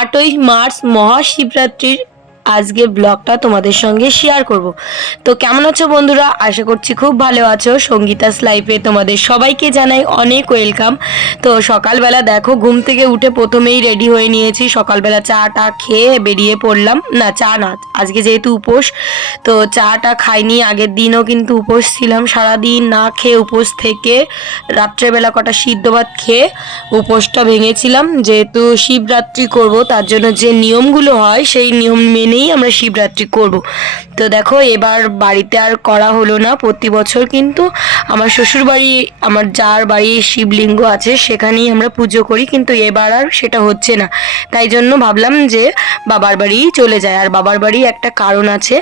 8ই March মহাশিবরাত্রির আজকের ব্লগটা তোমাদের সঙ্গে শেয়ার করব। তো কেমন আছো বন্ধুরা? আশা করছি খুব ভালো আছো। সঙ্গীতাস লাইফে তোমাদের সবাইকে জানাই অনেক ওয়েলকাম। তো সকালবেলা দেখো ঘুম থেকে উঠে প্রথমেই রেডি হয়ে নিয়েছি। সকালবেলা চাটা খেয়ে বেরিয়ে পড়লাম। না, চা না, আজকে যেহেতু উপোস, তো চাটা খাইনি। আগের দিনও কিন্তু উপোস ছিলাম, সারাদিন না খেয়ে উপোস থেকে রাত্রেবেলা কটা সিদ্ধ ভাত খেয়ে উপোসটা ভেঙেছিলাম। যেহেতু শিবরাত্রি করব, তার জন্য যে নিয়মগুলো হয় সেই নিয়ম মেনেই আমরা শিবরাত্রি করব। তো দেখো এবার বাড়িতে আর করা হলো না। প্রতি বছর কিন্তু আমার শ্বশুরবাড়ি, আমার যার বাড়ি শিবলিঙ্গ আছে সেখানেই আমরা পুজো করি, কিন্তু এবার আর সেটা হচ্ছে না। তাই জন্য ভাবলাম যে বাবার বাড়ি চলে যায়। আর বাবার বাড়ি একটা কারণ আছে,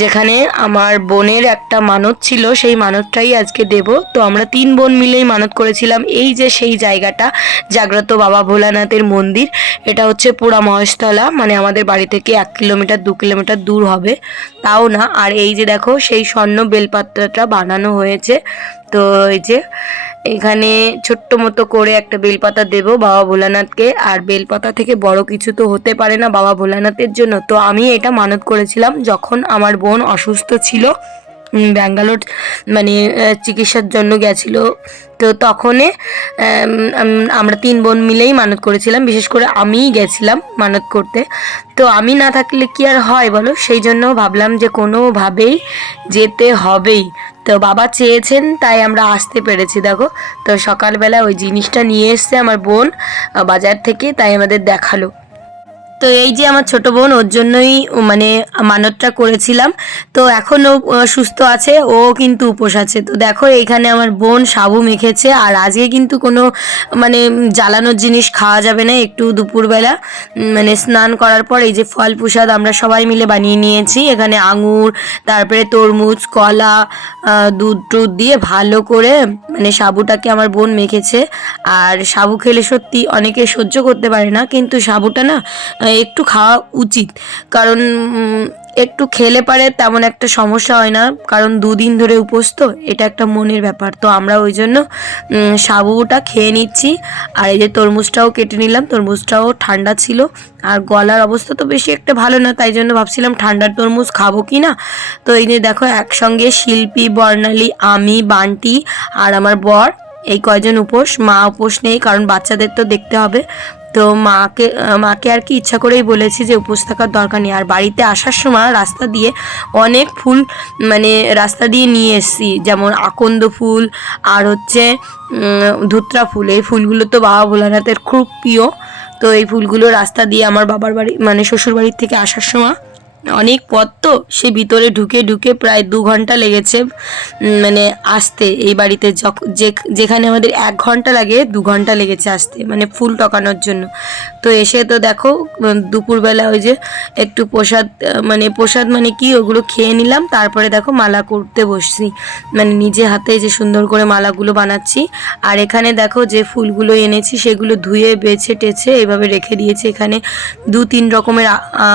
যেখানে আমার বোনের একটা মানত ছিল, সেই মানতটাই আজকে দেব। তো আমরা 3 বোন মিলেই মানত করেছিলাম। এই যে সেই জায়গাটা, জাগ্রত বাবা ভোলানাথের মন্দির, এটা হচ্ছে পোড়া মহেশতলা, মানে আমাদের বাড়ি থেকে 1 কিলোমিটার 2 কিলোমিটার দূর হবে, তাও না। আর এই যে দেখো সেই স্বর্ণ বেলপাত্রটা বানানো হয়েছে। তো এই যে এখানে ছোট্ট মতো করে একটা বেলপাতা দেব বাবা ভোলানাথকে। আর বেলপাতা থেকে বড় কিছু তো হতে পারে না বাবা ভোলানাথের জন্য। তো আমি এটা মানত করেছিলাম যখন আমার বোন অসুস্থ ছিল, ব্যাঙ্গালোর মানে চিকিৎসার জন্য গেছিল। তো তখনে আমরা 3 বোন মিলেই মানত করেছিলাম, বিশেষ করে আমিই গেছিলাম মানত করতে। তো আমি না থাকলে কি আর হয় বলো, সেই জন্য ভাবলাম যে কোনোভাবেই যেতে হবেই। তো বাবা চেয়েছেন তাই আমরা আসতে পেরেছি। দেখো, তো সকালবেলা ওই জিনিসটা নিয়ে এসছে আমার বোন বাজার থেকে, তাই আমাদের দেখালো। তো এই যে আমার ছোট বোন, ওর জন্যই মানে মানতটা করেছিলাম। তো এখন ও সুস্থ আছে, ও কিন্তু উপোস আছে। তো দেখো এইখানে আমার বোন সাবু মেখেছে। আর আজকে কিন্তু কোনো মানে জ্বালানোর জিনিস খাওয়া যাবে না। একটু দুপুরবেলা মানে স্নান করার পর এই যে ফল প্রসাদ আমরা সবাই মিলে বানিয়ে নিয়েছি। এখানে আঙুর, তারপরে তরমুজ, কলা, দুধ টুধ দিয়ে ভালো করে মানে সাবুটাকে আমার বোন মেখেছে। আর সাবু খেলে সত্যি অনেকে সহ্য করতে পারে না, কিন্তু সাবুটা না একটু খাওয়া উচিত। কারণ একটু খেলে পারে তেমন একটা সমস্যা হয় না, কারণ 2 দিন ধরে উপোস, তো এটা একটা মনের ব্যাপার। তো আমরা ওই জন্য সাবুটা খেয়ে নিচ্ছি। আর এই যে তরমুজটাও কেটে নিলাম, তরমুজটাও ঠান্ডা ছিল। আর গলার অবস্থা তো বেশি একটা ভালো না, তাই জন্য ভাবছিলাম ঠান্ডার তরমুজ খাবো কি না। তো এই যে দেখো একসঙ্গে শিল্পী, বর্ণালী, আমি, বান্টি আর আমার বর, এই কয়জন উপোস। মা উপোস নেই, কারণ বাচ্চাদের তো দেখতে হবে। তো মাকে আর কি ইচ্ছা করেই বলেছি যে উপোস থাকার দরকার নেই। আর বাড়িতে আসার সময় রাস্তা দিয়ে অনেক ফুল মানে রাস্তা দিয়ে নিয়ে এসেছি, যেমন আকন্দ ফুল আর হচ্ছে ধুত্রা ফুল। এই ফুলগুলো তো বাবা ভোলানাথের খুব প্রিয়। তো এই ফুলগুলো রাস্তা দিয়ে আমার বাবার বাড়ি মানে শ্বশুর বাড়ির থেকে আসার সময় অনেক পথ, তো সে ভিতরে ঢুকে ঢুকে প্রায় 2 ঘন্টা লেগেছে মানে আসতে এই বাড়িতে। যেখানে আমাদের 1 ঘন্টা লাগে, 2 ঘন্টা লেগেছে আসতে, মানে ফুল টকানোর জন্য। তো এসে তো দেখো দুপুরবেলা ওই যে একটু প্রসাদ মানে কি ওগুলো খেয়ে নিলাম। তারপরে দেখো মালা করতে বসছি, মানে নিজে হাতে যে সুন্দর করে মালাগুলো বানাচ্ছি। আর এখানে দেখো যে ফুলগুলো এনেছি সেগুলো ধুয়ে বেছে টেছে এইভাবে রেখে দিয়েছি। এখানে 2-3 রকমের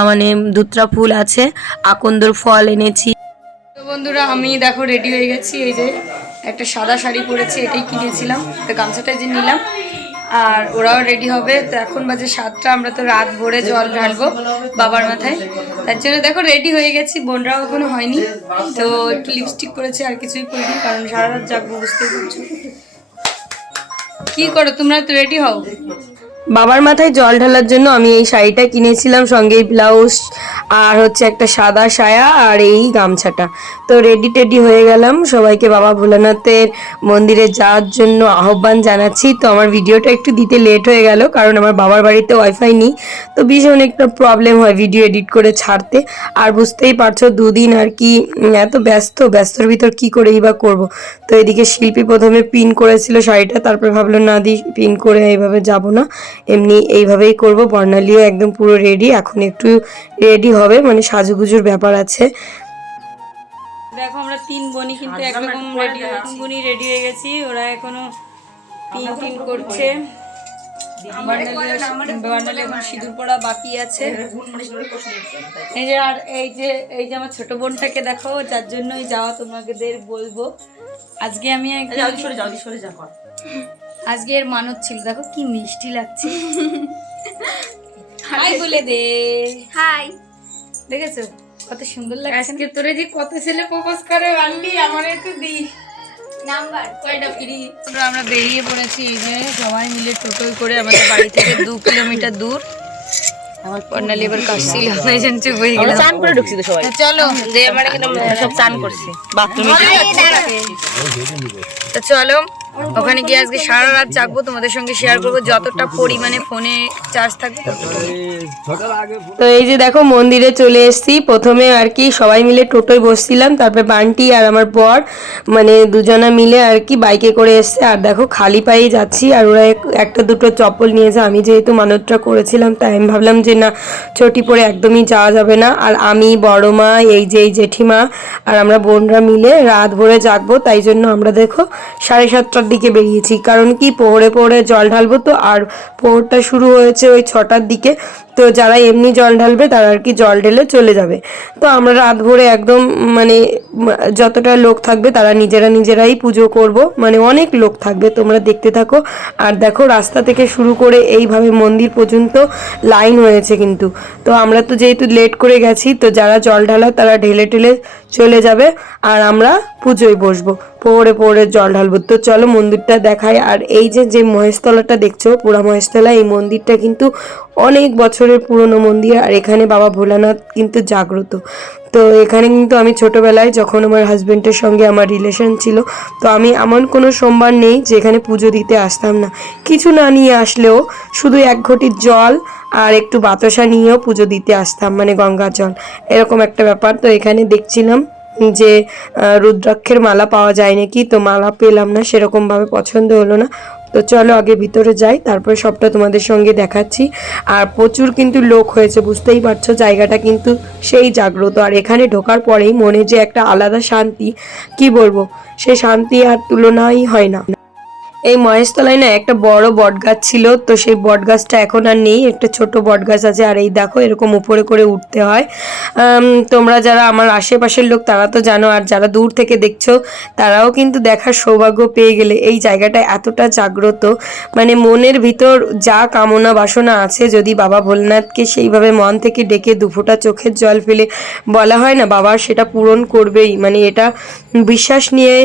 মানে ধুত্রা ফুল আছে, আকন্দর ফল এনেছি। তো বন্ধুরা আমি দেখো রেডি হয়ে গেছি। এই যে একটা সাদা শাড়ি পরেছি, এটাই কিনেছিলাম। তো গামছাটা যে নিলাম, আর ওরাও রেডি হবে। তো এখন বাজে 7টা, আমরা তো রাত ভোরে জল ঢালবো বাবার মাথায়, তার জন্য দেখো রেডি হয়ে গেছি। বোনরাও এখনো হয়নি, তো একটু লিপস্টিক করেছে, আর কিছুই করিনি, কারণ সারা রাত জাগবো, বুঝতেই পারছো। কি করো তোমরা? তো রেডি হও। বাবার মাথায় জল ঢালার জন্য আমি এই শাড়িটা কিনেছিলাম, সঙ্গে ব্লাউজ আর হচ্ছে একটা সাদা সায়া আর এই গামছাটা। তো রেডি টেডি হয়ে গেলাম। সবাইকে বাবা ভোলানাথের মন্দিরে যাওয়ার জন্য আহ্বান জানাচ্ছি। তো আমার ভিডিওটা একটু দিতে লেট হয়ে গেল, কারণ আমার বাবার বাড়িতে ওয়াইফাই নেই, তো ভীষণ একটা প্রবলেম হয় ভিডিও এডিট করে ছাড়তে। আর বুঝতেই পারছো 2 দিন আর কি এত ব্যস্তর ভিতর কি করেই বা করবো। তো এদিকে শিল্পী প্রথমে পিন করেছিল শাড়িটা, তারপরে ভাবলো না দি পিন করে এইভাবে যাব না, এমনি এইভাবেই করব। বর্ণালীও একদম পুরো রেডি, এখন একটু রেডি হবে, মানে সাজুগুজুর ব্যাপার আছে। দেখো আমরা 3 বোনই কিন্তু একরকম রেডি হয়েছি, বোনই রেডি হয়ে গেছি। ওরা এখনো পিন টিন করছে। বর্ণালী এখন সিঁদুর পড়া বাকি আছে। এই যে আর এই যে আমার ছোট বোনটাকে দেখো, যার জন্যই যাওয়া তোমাদের বলবো। আজকে আমি আজকে এর মানত ছিল, দেখো কি মিষ্টি লাগছে। হাই বলে দে। হাই। দেখেছো কত সুন্দর লাগছে? আজকে তোরে যে কত ছেলে প্রপোজ করে আনলি, আমার একটু দিস নাম্বার কয়টা ফ্রি। আমরা বেরিয়ে পড়েছি এই যে সবাই মিলে টোটোয় করে আমাদের বাড়ি থেকে 2 কিলোমিটার দূর। আমার কর্নালি এবার কাশছিল এই জন্য চুপ হয়ে গেল। চান করে ঢুকছি তো সবাই। চলো যে মানে কিন্তু সব চান করছি বাথরুমে। তো চলো ওখানে গিয়ে আজকে সারা রাত জাগবো, তোমাদের সঙ্গে শেয়ার করবো যতটা পরিমাণে ফোনে চার্জ থাকবে। তো এই যে দেখো মন্দিরে চলে এসেছি। প্রথমে আর কি সবাই মিলে টোটোয় বসছিলাম, তারপরে বান্টি আর আমার বর মানে দুজনা মিলে আর কি বাইকে করে এসছে। আর দেখো খালি পায়ে যাচ্ছি, আর ওরা একটা দুটো চপ্পল নিয়েছে। আমি যেহেতু মানতটা করেছিলাম তাই আমি ভাবলাম যে না চটি পরে একদমই যাওয়া যাবে না। আর আমি বড় মা এই যে এই জেঠিমা আর আমরা বোনরা মিলে রাত ভরে জাগবো, তাই জন্য আমরা দেখো 7:30টার দিকে বেরিয়েছি। কারণ কি প্রহরে প্রহরে জল ঢালবো তো, আর প্রহরটা শুরু হয়েছে ওই 6টার দিকে। তো যারা এমনি জল ঢালবে তারা আর কি জল ঢেলে চলে যাবে। তো আমরা রাত ভরে একদম মানে যতটা লোক থাকবে তারা নিজেরাই পুজো করব, মানে অনেক লোক থাকবে, তোমরা দেখতে থাকো। আর দেখো রাস্তা থেকে শুরু করে এইভাবে মন্দির পর্যন্ত লাইন হয়েছে কিন্তু। তো আমরা তো যেহেতু লেট করে গেছি, তো যারা জল ঢালা তারা ঢেলে ঢেলে চলে যাবে, আর আমরা পুজোয় বসবো, প্রহরে প্রহরে জল ঢালবো। তো চলো মন্দিরটা দেখাই। আর এই যে যে মহেশতলাটা দেখছো, পুরা মহেশতলা, এই মন্দিরটা কিন্তু অনেক বছরের পুরনো মন্দির। আর এখানে বাবা ভোলানাথ কিন্তু জাগ্রত। তো এখানে কিন্তু আমি ছোটোবেলায় যখন আমার হাজব্যান্ডের সঙ্গে আমার রিলেশন ছিল, তো আমি এমন কোনো সোমবার নেই যে এখানে পুজো দিতে আসতাম না। কিছু না নিয়ে আসলেও শুধু 1 ঘটি জল আর একটু বাতাসা নিয়েও পুজো দিতে আসতাম, মানে গঙ্গার জল, এরকম একটা ব্যাপার। তো এখানে দেখছিলাম যে রুদ্রাক্ষের মালা পাওয়া যায় নাকি, তো মালা পেলাম না, সেরকমভাবে পছন্দ হলো না। তো চলো আগে ভিতরে যাই, তারপরে সবটা তোমাদের সঙ্গে দেখাচ্ছি। আর প্রচুর কিন্তু লোক হয়েছে, বুঝতেই পারছো জায়গাটা কিন্তু সেই জাগ্রত। আর এখানে ঢোকার পরেই মনে যে একটা আলাদা শান্তি, কি বলবো, সে শান্তি আর তুলনাই হয় না। এই মহেশতলায় না একটা বড় বট গাছ ছিল, তো সেই বট গাছটা এখন আর নেই, একটা ছোট বট গাছ আছে। আর এই দেখো এরকম উপরে করে উঠতে হয়। তোমরা যারা আমার আশেপাশের লোক তারা তো জানো, আর যারা দূর থেকে দেখছো তারাও কিন্তু দেখার সৌভাগ্য পেয়ে গেলে। এই জায়গাটা এতটা জাগ্রত, মানে মনের ভিতর যা কামনা বাসনা আছে, যদি বাবা ভোলেনাথকে সেইভাবে মন থেকে ডেকে 2 ফোঁটা চোখের জল ফেলে বলা হয় না, বাবা সেটা পূরণ করবেই, মানে এটা বিশ্বাস নিয়ে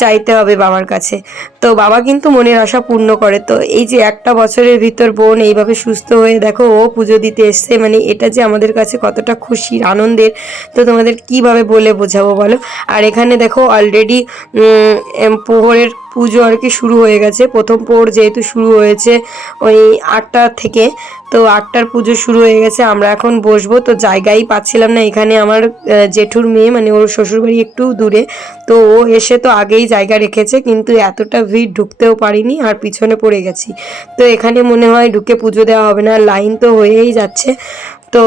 চাইতে হবে বাবার কাছে। তো বাবা কিন্তু মনের আশা পূর্ণ করে। তো এই যে একটা বছরের ভিতর বোন এইভাবে সুস্থ হয়ে দেখো ও পুজো দিতে এসছে, মানে এটা যে আমাদের কাছে কতটা খুশির আনন্দের, তো তোমাদের কিভাবে বলে বোঝাবো বলো। আর এখানে দেখো অলরেডি প্রহরের পুজো আর কি শুরু হয়ে গেছে। প্রথম প্রহর যেহেতু শুরু হয়েছে ওই 8টা থেকে, তো 8টার পুজো শুরু হয়ে গেছে। আমরা এখন বসবো, তো জায়গাই পাচ্ছিলাম না। এখানে আমার জেঠুর মেয়ে, মানে ওর শ্বশুরবাড়ি একটু দূরে, তো ও এসে তো আগেই জায়গা রেখেছে, কিন্তু এতটা ভিড় ঢুকতেও পারিনি আর পিছনে পড়ে গেছি। তো এখানে মনে হয় ঢুকে পুজো দেওয়া হবে না, লাইন তো হয়েই যাচ্ছে। তো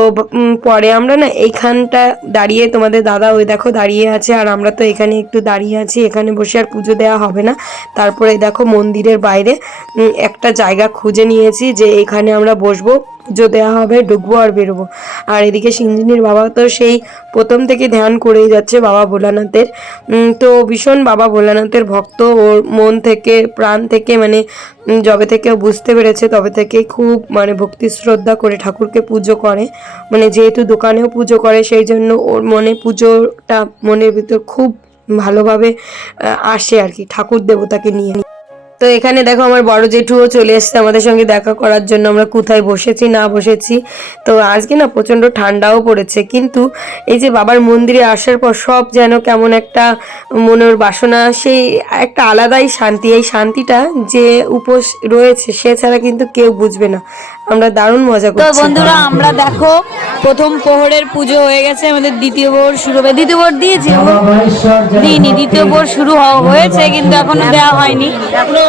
পরে আমরা না এইখানটা দাঁড়িয়ে, তোমাদের দাদা ওই দেখো দাঁড়িয়ে আছে, আর আমরা তো এখানে একটু দাঁড়িয়ে আছি, এখানে বসে আর পুজো দেওয়া হবে না। তারপরে দেখো মন্দিরের বাইরে একটা জায়গা খুঁজে নিয়েছি যে এখানে আমরা বসবো, পুজো দেওয়া হবে, ঢুকবো আর বেরোবো। আর এদিকে সিঞ্জিনির বাবা তো সেই প্রথম থেকে ধ্যান করেই যাচ্ছে বাবা ভোলানাথের। তো ভীষণ বাবা ভোলানাথের ভক্ত, ওর মন থেকে প্রাণ থেকে, মানে যবে থেকে বুঝতে পেরেছে তবে থেকে খুব মানে ভক্তি শ্রদ্ধা করে ঠাকুরকে পুজো করে। মানে যেহেতু দোকানেও পুজো করে, সেই জন্য ওর মনে পুজোটা মনের ভিতর খুব ভালোভাবে আসে আর কি, ঠাকুর দেবতাকে নিয়ে। তো এখানে দেখো আমার বড় জেঠুও চলে এসছে আমাদের সঙ্গে দেখা করার জন্য। আমরা কোথায় বসেছি না বসেছি, তো আজকে না প্রচণ্ড ঠান্ডাও পড়েছে, কিন্তু এই যে বাবার মন্দিরে আসার পর সব যেন কেমন একটা মনের বাসনা, সেই একটা আলাদাই শান্তি। এই শান্তিটা যে উপোস রয়েছে সে ছাড়া কিন্তু কেউ বুঝবে না। আমরা দারুণ মজা করছি। তো বন্ধুরা আমরা দেখো প্রথম প্রহরের পুজো হয়ে গেছে, আমাদের দ্বিতীয় প্রহর শুরু হবে। দ্বিতীয় প্রহর দিয়েছি দিইনি, দ্বিতীয় প্রহর শুরু হয়েছে কিন্তু এখনো দেওয়া হয়নি, এখনো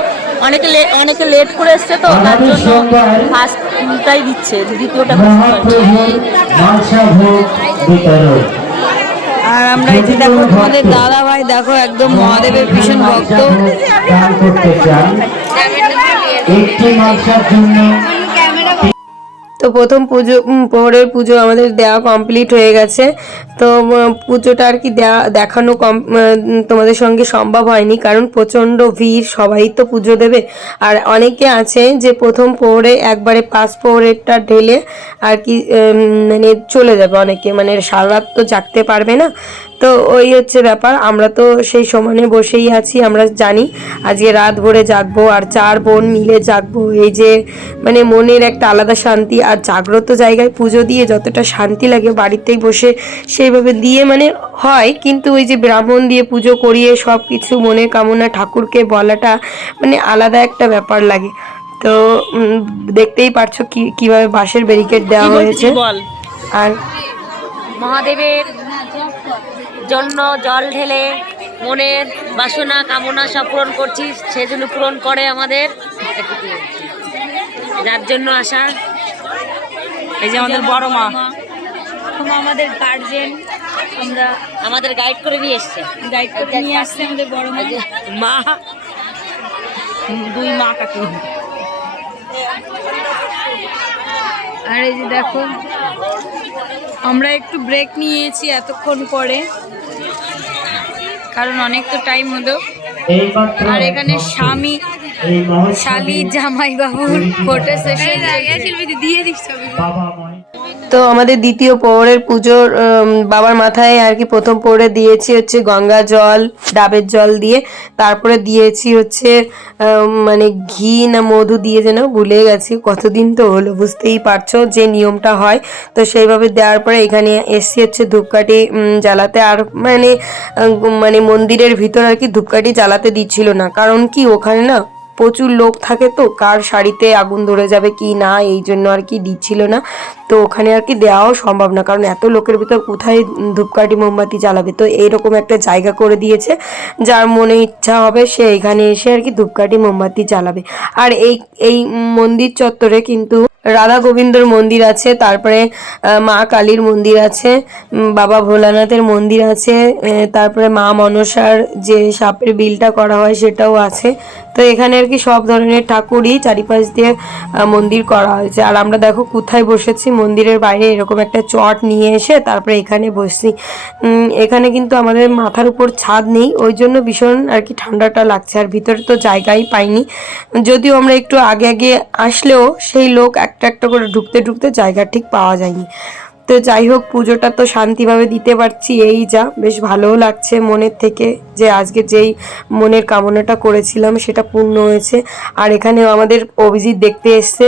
অনেকে লেট করে এসছে, তো তার জন্য ফার্স্টটাই দিচ্ছে, দ্বিতীয়টা। আর আমরা এই যে দেখো তোমাদের দাদা ভাই দেখো একদম মহাদেবের ভীষণ ভক্ত। তো প্রথম পুজো প্রহরের পুজো আমাদের দেওয়া কমপ্লিট হয়ে গেছে। তো পুজোটা আর কি দেখানো তোমাদের সঙ্গে সম্ভব হয়নি, কারণ প্রচণ্ড ভিড়, সবাই তো পুজো দেবে। আর অনেকে আছে যে প্রথম প্রহরে একবারে 5 প্রহরেরটা ঢেলে আর কি মানে চলে যাবে, অনেকে মানে সারা রাত তো জাগতে পারবে না। তো ওই হচ্ছে ব্যাপার, আমরা তো সেই সমানে বসেই আছি। আমরা জানি আজকে রাত ভরে জাগবো আর 4 বোন মিলে জাগবো, এই যে মানে মনের একটা আলাদা শান্তি। আর জাগ্রত জায়গায় পুজো দিয়ে যতটা শান্তি লাগে বাড়িতেই বসে সেইভাবে দিয়ে মানে হয়, কিন্তু ওই যে ব্রাহ্মণ দিয়ে পুজো করিয়ে সব কিছু মনের কামনা ঠাকুরকে বলাটা মানে আলাদা একটা ব্যাপার লাগে। তো দেখতেই পারছো কিভাবে বাঁশের ব্যারিকেড দেওয়া হয়েছে। আর মহাদেবের জন্য জল ঢেলে মনের বাসনা কামনা সব পূরণ করছি, সেজন্য পূরণ করে আমাদের, যার জন্য আসা। এই যে আমাদের বড় মা, আমাদের গার্জেন, আমরা আমাদের গাইড করে নিয়ে এসছে, গাইড করে নিয়ে আসছে আমাদের বড় মা। মা, 2 মা কাকু। আর এই যে দেখো আমরা একটু ব্রেক নিয়েছি এতক্ষণ পরে, কারণ অনেক তো টাইম হলো। আর এখানে স্বামী শালি জামাই বাবুর ফটো সেশন দিয়ে দিচ্ছে। তো আমাদের দ্বিতীয় প্রহরের পুজোর বাবার মাথায় আর কি প্রথম প্রহরে দিয়েছি হচ্ছে গঙ্গা জল, ডাবের জল দিয়ে, তারপরে দিয়েছি হচ্ছে মানে ঘি না মধু দিয়ে, যেন ভুলে গেছি, কতদিন তো হলো, বুঝতেই পারছো যে নিয়মটা হয়। তো সেইভাবে দেওয়ার পরে এখানে এসছি হচ্ছে ধূপকাঠি জ্বালাতে। আর মানে মানে মন্দিরের ভিতর আর কি ধূপকাঠি জ্বালাতে দিচ্ছিল না, কারণ কি ওখানে না প্রচুর লোক থাকে, তো কার শাড়িতে আগুন ধরে যাবে কি না, এই জন্য আর কি দিচ্ছিল না। তো ওখানে আর কি দেওয়াও সম্ভব না, কারণ এত লোকের ভিতর কোথায় ধূপকাঠি মোমবাতি জ্বালাবে। তো এইরকম একটা জায়গা করে দিয়েছে, যার মনে ইচ্ছা হবে সে এখানে এসে আর কি ধূপকাঠি মোমবাতি জ্বালাবে। আর এই মন্দির চত্বরে কিন্তু রাধা গোবিন্দর মন্দির আছে, তারপরে মা কালীর মন্দির আছে, বাবা ভোলানাথের মন্দির আছে, তারপরে মা মনসার যে সাপের বিলটা করা হয় সেটাও আছে। তো এখানে আর কি সব ধরনের ঠাকুরই চারিপাশ দিয়ে মন্দির করা হয়েছে। আর আমরা দেখো কোথায় বসেছি, মন্দিরের বাইরে এরকম একটা চট নিয়ে এসে তারপরে এখানে বসছি। এখানে কিন্তু আমাদের মাথার উপর ছাদ নেই, ওই জন্য ভীষণ আর কি ঠান্ডাটা লাগছে, আর ভিতরে তো জায়গাই পাইনি। যদিও আমরা একটু আগে আগে আসলেও সেই লোক একটা একটা করে ঢুকতে ঢুকতে জায়গা ঠিক পাওয়া যায়নি। তো যাই হোক, পুজোটা তো শান্তিভাবে দিতে পারছি, এই যা, বেশ ভালোও লাগছে মনের থেকে, যে আজকে যেই মনের কামনাটা করেছিলাম সেটা পূর্ণ হয়েছে। আর এখানে আমাদের অভিজিৎ দেখতে এসছে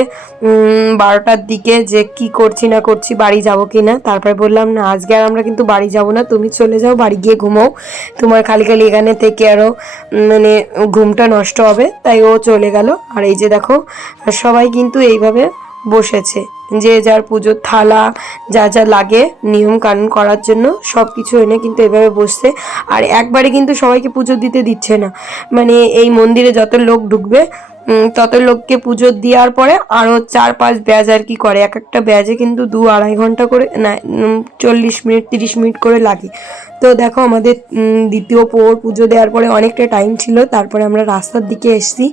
12টার দিকে, যে কি করছি না করছি, বাড়ি যাব কি না। তারপরে বললাম না, আজকে আর আমরা কিন্তু বাড়ি যাব না, তুমি চলে যাও, বাড়ি গিয়ে ঘুমাও, তোমার খালি খালি এখানে থেকে আরও মানে ঘুমটা নষ্ট হবে। তাই ও চলে গেল। আর এই যে দেখো সবাই কিন্তু এইভাবে বসেছে, যে যার পুজোর থালা যা যা লাগে নিয়ম কানুন করার জন্য সব কিছু এনে কিন্তু এভাবে বসছে। আর একবারে কিন্তু সবাইকে পুজো দিতে দিচ্ছে না, মানে এই মন্দিরে যত লোক ঢুকবে তত লোককে পুজো দেওয়ার পরে আরও 4-5 ব্যাচ আর কি করে, এক একটা ব্যাচে কিন্তু 2-2.5 ঘন্টা করে না, 40 মিনিট 30 মিনিট করে লাগে। তো দেখো আমাদের দ্বিতীয় প্রহর পুজো দেওয়ার পরে অনেকটা টাইম ছিল, তারপরে আমরা রাস্তার দিকে এসেছি,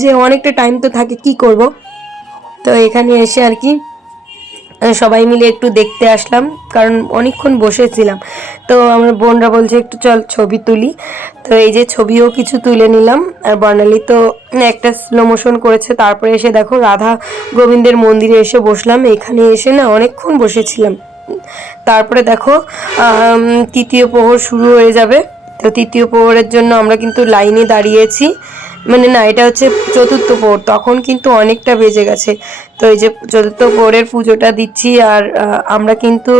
যে অনেকটা টাইম তো থাকে, কি করব। তো এখানে এসে আর কি সবাই মিলে একটু দেখতে আসলাম, কারণ অনেকক্ষণ বসেছিলাম। তো আমার বোনরা বলছে একটু চল ছবি তুলি, তো এই যে ছবিও কিছু তুলে নিলাম। আর বর্ণালী তো একটা স্লো মোশন করেছে। তারপরে এসে দেখো রাধা গোবিন্দের মন্দিরে এসে বসলাম, এখানে এসে না অনেকক্ষণ বসেছিলাম। তারপরে দেখো তৃতীয় প্রহর শুরু হয়ে যাবে। তো তৃতীয় প্রহরের জন্য আমরা কিন্তু লাইনে দাঁড়িয়েছি, মানে না, এটা হচ্ছে চতুর্থ প্রহর, তখন কিন্তু অনেকটা বেজে গেছে। তো এই যে চতুর্থ প্রহরের পুজোটা দিচ্ছি। আর আমরা কিন্তু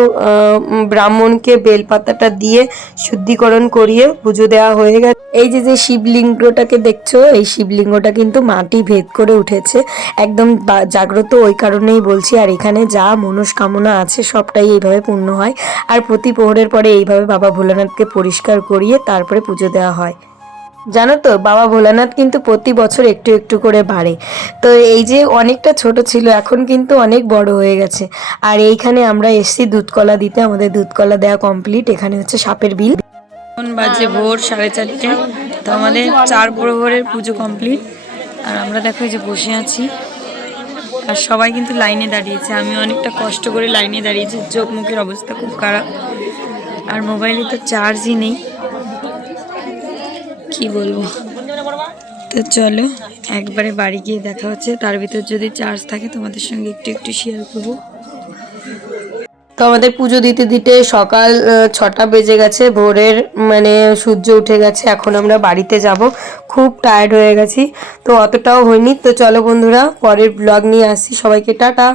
ব্রাহ্মণকে বেলপাতাটা দিয়ে শুদ্ধিকরণ করিয়ে পুজো দেওয়া হয়ে গেছে। এই যে যে শিবলিঙ্গটাকে দেখছো, এই শিবলিঙ্গটা কিন্তু মাটি ভেদ করে উঠেছে, একদম জাগ্রত, ওই কারণেই বলছি। আর এখানে যা মনস্কামনা আছে সবটাই এইভাবে পূর্ণ হয়। আর প্রতি প্রহরের পরে এইভাবে বাবা ভোলানাথকে পরিষ্কার করিয়ে তারপরে পুজো দেওয়া হয়। জানো তো, বাবা ভোলানাথ কিন্তু প্রতি বছর একটু একটু করে বাড়ে। তো এই যে অনেকটা ছোট ছিল, এখন কিন্তু অনেক বড় হয়ে গেছে। আর এইখানে আমরা এসছি দুধকলা দিতে, আমাদের দুধকলা দেওয়া কমপ্লিট। এখানে হচ্ছে সাপের বিল। এখন বাজে ভোর 4:30, তো আমাদের 4 প্রহরের পুজো কমপ্লিট। আর আমরা দেখো এই যে বসে আছি, আর সবাই কিন্তু লাইনে দাঁড়িয়েছে, আমি অনেকটা কষ্ট করে লাইনে দাঁড়িয়েছি, চোখ মুখের অবস্থা খুব খারাপ। আর মোবাইলে তো চার্জই নেই, কি বলবো। তো চলো একবারে বাড়ি গিয়ে দেখা হচ্ছে, তার ভিতর যদি চার্জ থাকে তোমাদের সঙ্গে একটু একটু শেয়ার করবো। তো আমাদের পুজো দিতে দিতে সকাল 6টা বেজে গেছে, ভোরের মানে সূর্য উঠে গেছে। এখন আমরা বাড়িতে যাব, খুব টায়ার্ড হয়ে গেছি, তো অতটাও হয়নি। তো চলো বন্ধুরা, পরের ব্লগ নিয়ে আসছি, সবাইকে টাটা।